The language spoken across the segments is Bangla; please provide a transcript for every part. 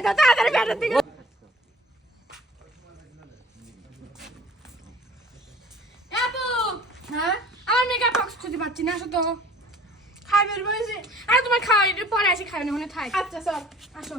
করে তাড়াতাড়ি ব্যাটার দিকে। হ্যাঁ? আমার মেকআপ বক্স খুঁজে পাচ্ছি না আসো তো। খাই বের বলেছে আরে তোমার খাওয়াই পরে আসি খাই না মনে থাক। আচ্ছা চল। আসো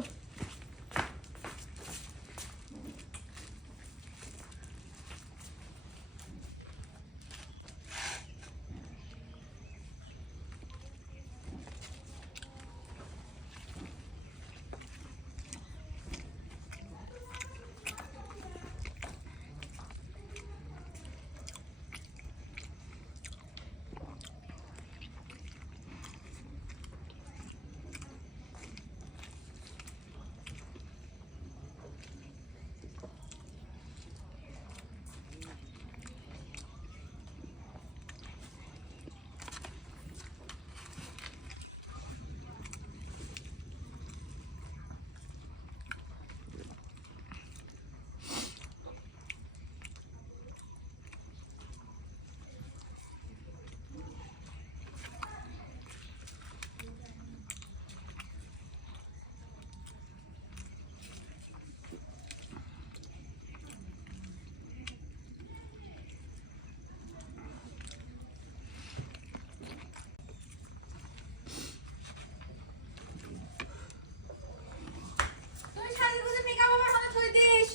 তুই সাজুগুজু মেকআপ আমার হাতে থই দিস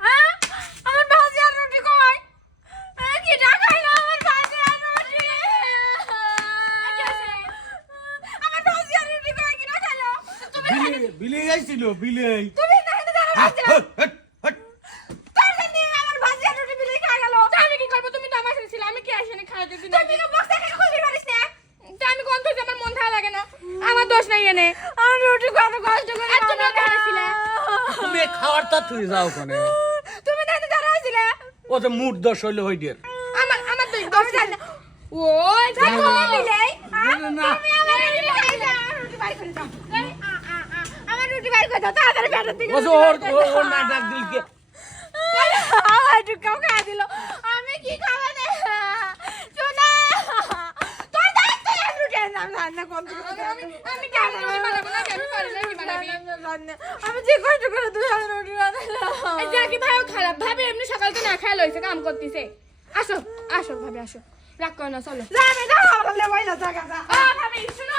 আহ, আমার ভাজি আর রুটি কই আহ, কি টাকাই না আমার ভাজি আর রুটি আমার ভাজি আর রুটি কই কি টাকাইলো তুমি বিলে বিলে যাইছিল বিলে তুমি না হেনে দাঁড়া হাট, আছো হাট, হাট, হাট। তার জন্য আমার ভাজি আর রুটি বিলে খাই গেল। তা আমি কি করব? তুমি তো আমার সাথে ছিলে আমি কি আসেনি খাই দিতে না তুই বক্স থেকে খুলতে পারিস না। তা আমি কোন থেকে আমার মন ভালো লাগে না? আমার দোষ নাই এনে। আমার রুটি কত কষ্ট করে আর তুমি তুমি খাওয়ার তা তুই যাও ওখানে। তুমি না হেনে দাঁড়া আছিলে ও তো মুড দশ হইলে হই দিয়ে আমার আমার দোষ দোষ না। ওই যাই না, না, বিলে না, না। তুমি আমার রুটি খাই দাও রুটি বাই করে দাও এই, আ, আ, আ, আমার রুটি বাই করে দাও তাড়াতাড়ি ব্যাটার দিকে ও যে ওর ওর- ওর নাটক দিলকে আমার টুকাও খাই দিল আমি কি খাব না? তো আমি না না যে কষ্ট করে তুই আমার রুটি জাকি ভাইও খারাপ। ভাবে এমনি সকালকে না খাই লইছে কাম করতেছে। আসো আসো ভাবে আসো। রাগ করো না চলো। যা আমি দাও আমার না জায়গা যা ভাবি শুনো।